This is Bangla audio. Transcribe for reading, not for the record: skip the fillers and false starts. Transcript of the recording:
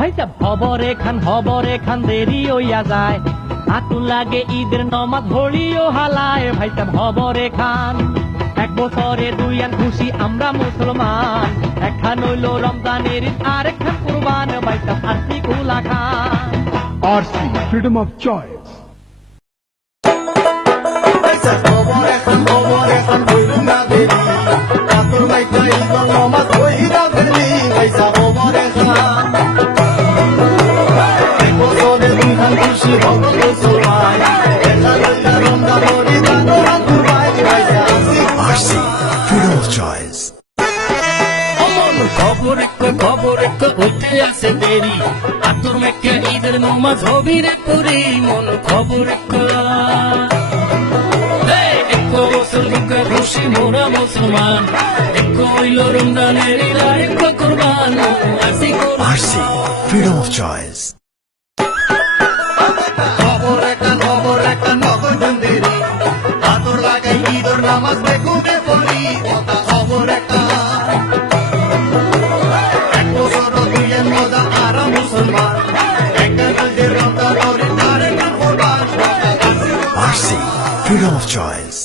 ভাই সাহেব হবরে খান দেরি হইয়া যায়, আতুন লাগে ঈদের নমাজ হলিও হালায়। ভাই সাহেব হবরে খান, এক বছরে দুই আন খুশি আমরা মুসলমান, একখান হইল রমজানের ঈদ আর একখান কুরবান। ভাই সাহেব আরসি কুলা খান। RC, freedom of choice. RC, freedom of choice. খবর হইতে আছে দেরি, আতর মেকে ঈদের নমাজ হবি রে পুরি। মন খবর খুশি মোরা মুসলমান, এক হইল রমজানের ঈদ আর এক কুরবান। RC, freedom of choice. খবর একটা নগদ দেরি, আতর লাগাই ঈদের নামাজ বেকুবে পড়ি। খবর একটা এক বছর দুই মজা আর মুসলমান, একটা নদী রমজান আর একটা কুরবান। RC, freedom of choice.